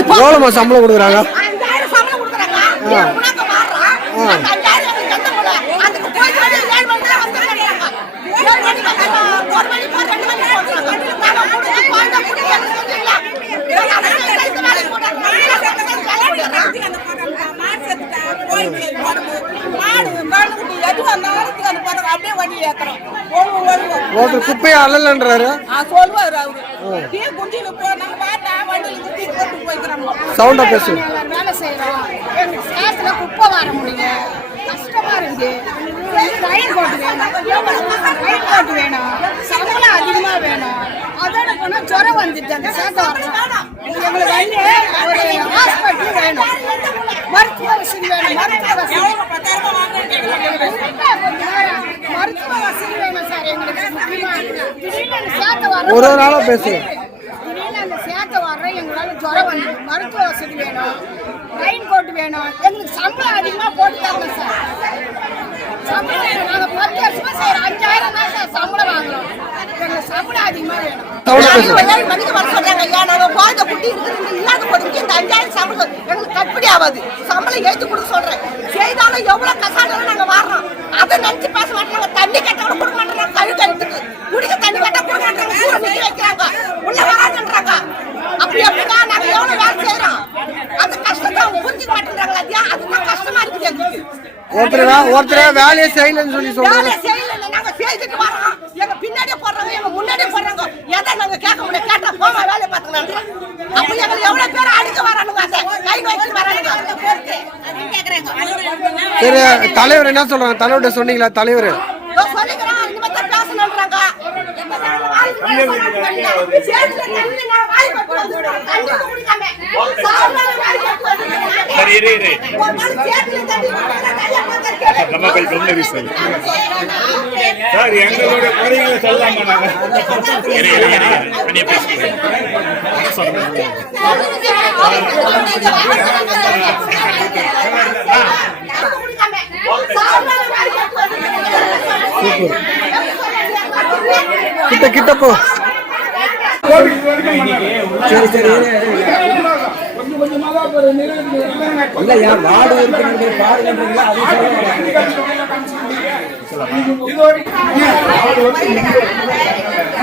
எவ்வளோமா சம்பளம் கொடுக்குறாங்க? குப்பையை அள்ளலன்றாரு. சவுண்டா பேசு. வேலை செய்யறோம், குப்பை வர முடியல, கஷ்டமா இருக்கு. ரயில் கோட்டு வேணும், சம்பளம் அதிகமா வேணும். அதோட போனா ஜுரம் வந்துட்டு அந்த சேர்க்க வரணும். எங்களுக்கு வந்து ஒரு ஹாஸ்பிட்டல் வேணும், மருத்துவ வசதி வேணும், மருத்துவ வசதி வேணும் சார். எங்களுக்கு திடீர்னு சேர்க்க வர ஒரு நாளா பேசு. திடீர்னு அந்த சேர்க்க வர்ற எங்களால ஜுரம் வந்து மருத்துவ வசதி வேணும், ரயில் கோட்டு வேணும். எங்களுக்கு சம்பளம் அதிகமா போட்டு தரணும் சார். சம்பளம் வேணும். நாங்கள் 10 வருஷமா செய்யறோம், 5000 தான் சார் சம்பளம் வாங்குறோம். எங்களுக்கு சம்பளம் அதிகமா வேணும். கட்டுப்படி ஆகாது. சம்பளம் ஏற்றி கொடுக்க சொல்றேன். செய்தாலும் எவ்வளவு கசாலும் நாங்க வர்றோம். அதை நினைச்சு பேச மாட்டாங்க. தண்ணி கட்ட கூட கொடுக்க மாட்டாங்க. கழுகத்துக்கு குடிக்க தண்ணி கட்ட கொடுக்க மாட்டாங்க. நிக்க வைக்கிறாங்க, உள்ள வராதுன்றாங்க. அப்படி அப்படிதான் நாங்க எவ்வளவு வேலை செய்யறோம். அந்த கஷ்டத்தை அவங்க புரிஞ்சுக்க மாட்டேங்கிறாங்களா? அதுதான் கஷ்டமா இருக்குது எங்களுக்கு. ஒருத்தர் வேலையை செய்யலன்னு சொல்லி சொல்றாங்க. நாங்க செய்துட்டு வரோம். எங்க பின்னாடியே போடுறாங்க, எங்க முன்னாடியே போடுறாங்க. எதை நாங்க கேட்க முடியாது. கேட்டா போமா வேலையை பார்த்துக்கலாம். அப்ப எங்களுக்கு எவ்வளவு பேர் அடிக்க வரானுங்க, கை நோக்கி வரானுங்க. சரி, தலைவர் என்ன சொல்றாங்க? தலைவர்கிட்ட சொன்னீங்களா? தலைவர் சொல்லிக்கிறோம், இனிமே தான் பேசணுன்றாங்க. சார் எங்களோட குறைகளை சொல்லலாமா? கிட்ட கிட்ட போ. சரி சரி. இல்லையா வார்டு உறுப்பினர்கள் பாருங்க, அது சொல்ல